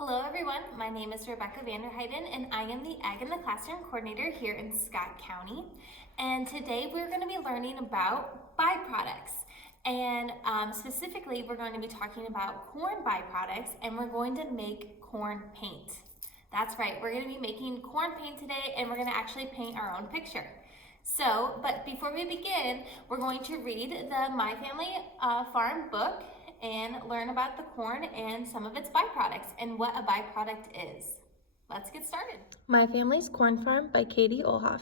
Hello everyone, my name is Rebecca Vanderheiden and I am the Ag in the Classroom Coordinator here in Scott County. And today we're going to be learning about byproducts. And specifically we're going to be talking about corn byproducts and we're going to make corn paint. That's right, we're going to be making corn paint today and we're going to actually paint our own picture. But before we begin, we're going to read the My Family Farm book and learn about the corn and some of its byproducts and what a byproduct is. Let's get started. My Family's Corn Farm by Katie Olhoff.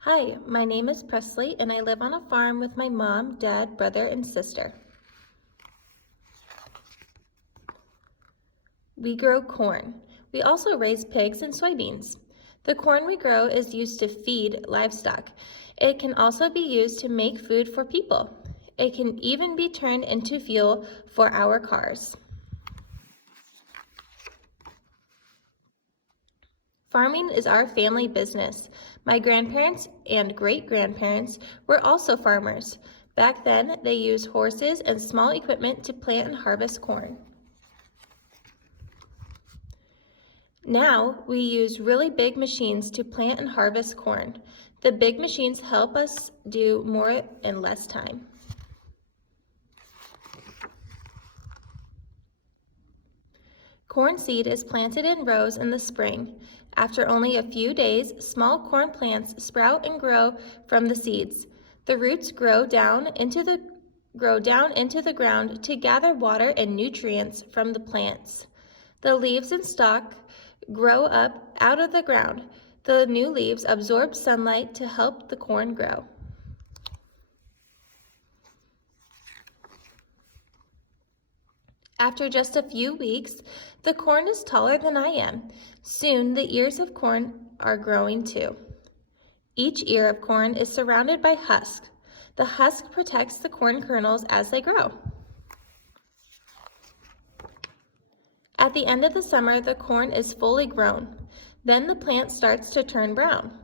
Hi, my name is Presley and I live on a farm with my mom, dad, brother, and sister. We grow corn. We also raise pigs and soybeans. The corn we grow is used to feed livestock. It can also be used to make food for people. It can even be turned into fuel for our cars. Farming is our family business. My grandparents and great-grandparents were also farmers. Back then, they used horses and small equipment to plant and harvest corn. Now, we use really big machines to plant and harvest corn. The big machines help us do more in less time. Corn seed is planted in rows in the spring. After only a few days, small corn plants sprout and grow from the seeds. The roots grow down into the ground to gather water and nutrients from the plants. The leaves and stalk grow up out of the ground. The new leaves absorb sunlight to help the corn grow. After just a few weeks, the corn is taller than I am. Soon, the ears of corn are growing too. Each ear of corn is surrounded by husk. The husk protects the corn kernels as they grow. At the end of the summer, the corn is fully grown. Then the plant starts to turn brown.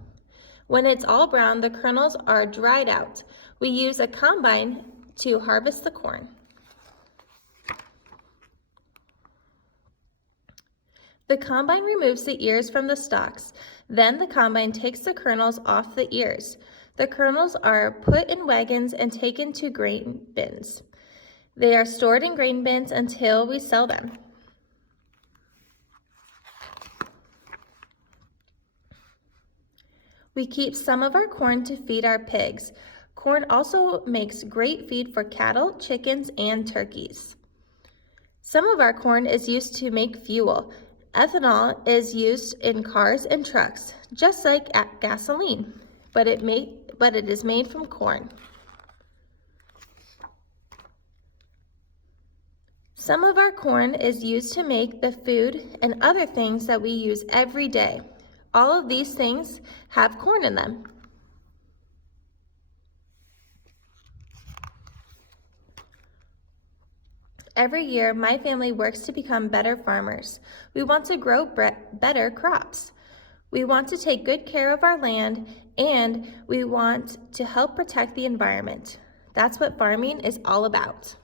When it's all brown, the kernels are dried out. We use a combine to harvest the corn. The combine removes the ears from the stalks. Then the combine takes the kernels off the ears. The kernels are put in wagons and taken to grain bins. They are stored in grain bins until we sell them. We keep some of our corn to feed our pigs. Corn also makes great feed for cattle, chickens, and turkeys. Some of our corn is used to make fuel. Ethanol is used in cars and trucks, just like gasoline, but it is made from corn. Some of our corn is used to make the food and other things that we use every day. All of these things have corn in them. Every year, my family works to become better farmers. We want to grow better crops. We want to take good care of our land, and we want to help protect the environment. That's what farming is all about.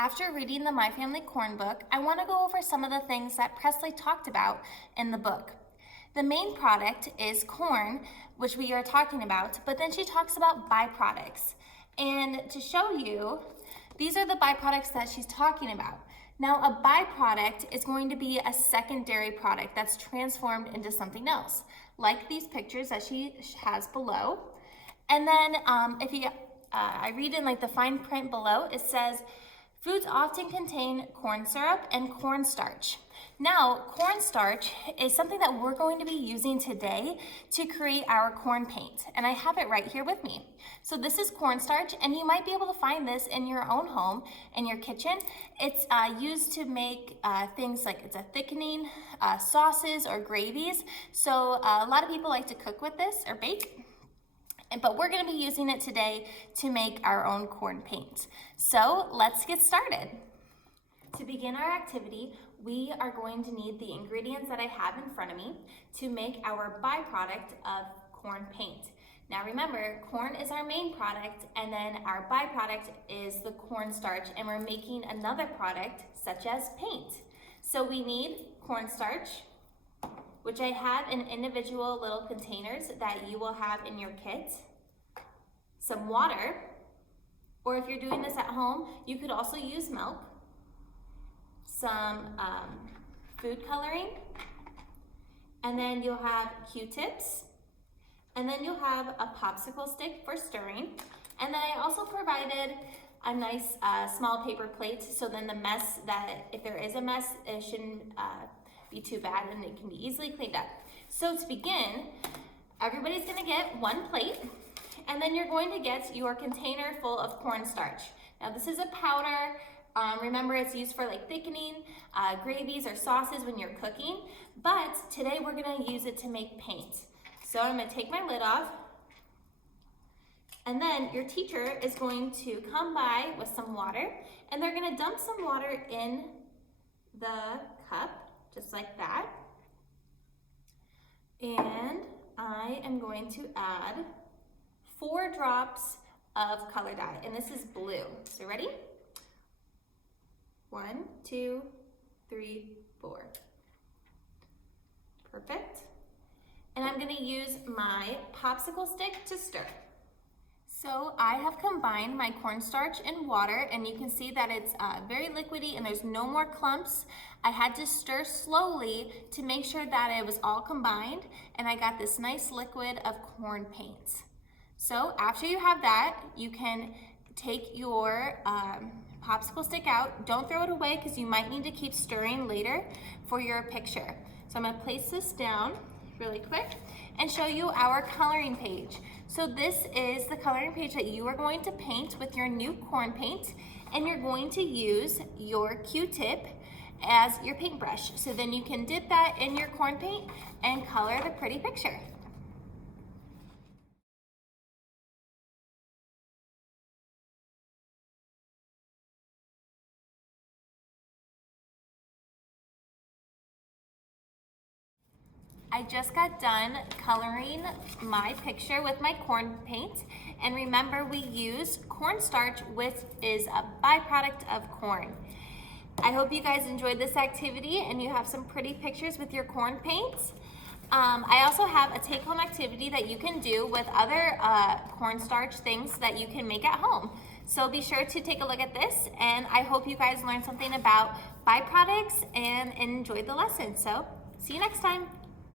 After reading the My Family Corn book, I want to go over some of the things that Presley talked about in the book. The main product is corn, which we are talking about, but then she talks about byproducts. And to show you, these are the byproducts that she's talking about. Now, a byproduct is going to be a secondary product that's transformed into something else, like these pictures that she has below. And then I read in like the fine print below, it says, foods often contain corn syrup and cornstarch. Now, cornstarch is something that we're going to be using today to create our corn paint, and I have it right here with me. So this is cornstarch, and you might be able to find this in your own home, in your kitchen. It's used to make things like it's a thickening, sauces or gravies. So a lot of people like to cook with this or bake. But we're going to be using it today to make our own corn paint. So let's get started. To begin our activity, we are going to need the ingredients that I have in front of me to make our byproduct of corn paint. Now remember, corn is our main product, and then our byproduct is the cornstarch, and we're making another product such as paint. So we need cornstarch, which I have in individual little containers that you will have in your kit, some water, or if you're doing this at home, you could also use milk, some food coloring, and then you'll have Q-tips, and then you'll have a popsicle stick for stirring. And then I also provided a nice small paper plate, so then the mess, that if there is a mess, it shouldn't be too bad and it can be easily cleaned up. So to begin, everybody's gonna get one plate, and then you're going to get your container full of cornstarch. Now this is a powder. Remember, it's used for like thickening, gravies or sauces when you're cooking, but today we're gonna use it to make paint. So I'm gonna take my lid off, and then your teacher is going to come by with some water, and they're gonna dump some water in the cup, just like that. And I am going to add 4 drops of color dye, and this is blue. So ready? 1, 2, 3, 4. Perfect. And I'm gonna use my popsicle stick to stir. So I have combined my cornstarch and water, and you can see that it's very liquidy and there's no more clumps. I had to stir slowly to make sure that it was all combined, and I got this nice liquid of corn paint. So after you have that, you can take your popsicle stick out. Don't throw it away because you might need to keep stirring later for your picture. So I'm gonna place this down really quick and show you our coloring page. So this is the coloring page that you are going to paint with your new corn paint, and you're going to use your Q-tip as your paintbrush. So then you can dip that in your corn paint and color the pretty picture. I just got done coloring my picture with my corn paint, and remember, we use cornstarch, which is a byproduct of corn. I hope you guys enjoyed this activity and you have some pretty pictures with your corn paint. I also have a take-home activity that you can do with other cornstarch things that you can make at home. So be sure to take a look at this, and I hope you guys learned something about byproducts and enjoyed the lesson. So see you next time.